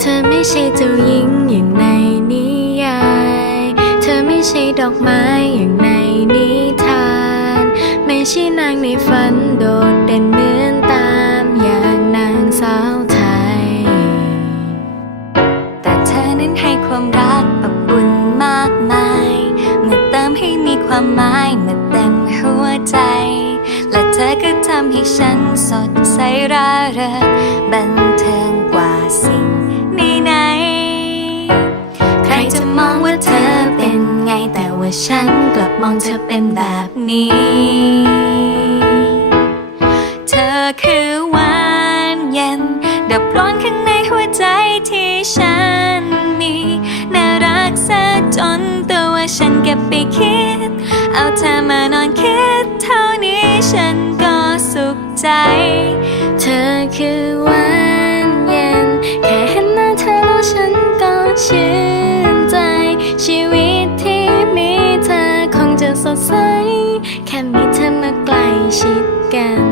เธอไม่ใช่เจ้าหญิงอย่างในนิยาย เธอไม่ใช่ดอกไม้อย่างในนิทาน ไม่ใช่นางในฝันโดดเด่นเหมือนตามอย่างนางสาวไทย แต่เธอนั้นให้ความรักอบอุ่นมากมาย เมื่อเติมให้มีความหมายเมื่อเต็มหัวใจ และเธอก็ทำให้ฉันสดใสร่าเริง ว่าฉันกลับมองเธอเป็นแบบนี้ เธอคือหวานเย็น ดับร้อนข้างในหัวใจที่ฉันมี น่ารักซะจนตัวฉันเก็บไปคิด เอาเธอมานอนคิดเท่านี้ฉันก็สุขใจ ดใส แค่มีเธอมาใกล้ชิดกัน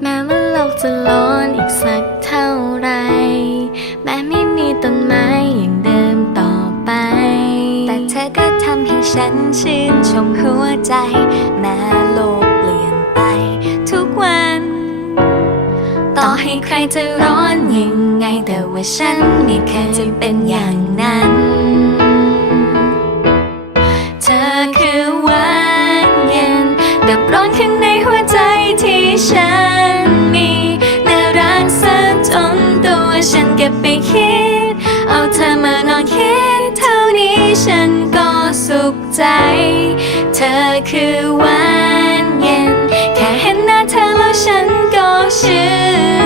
แม้ว่าโลกจะร้อนอีกสักเท่าไร แม้ไม่มีต้นไม้อย่างเดิมต่อไป แต่เธอก็ทำให้ฉันชื่นชมหัวใจ แม้โลกเปลี่ยนไปทุกวัน ต่อให้ใครจะร้อนยังไงแต่ว่าฉันไม่เคยจะเป็นอย่างนั้น หัวใจที่ฉันมีน่ารักซะจนตัวฉันเก็บไปคิด เอาเธอมานอนคิดเท่านี้ฉันก็สุขใจ เธอคือหวานเย็น แค่เห็นหน้าเธอแล้วฉันก็ชื่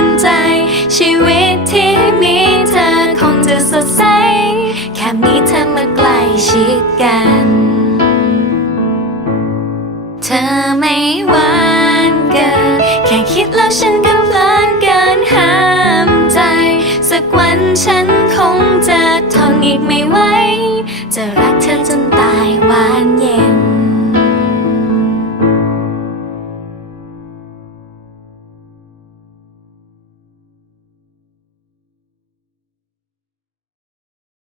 นใจ ชีวิตที่มีเธอคงจะสดใส แค่มีเธอมาใกล้ชิดกัน ฉันก็เพลินเกินห้ามใจ สักวันฉันคงจะทนอีกไม่ไหว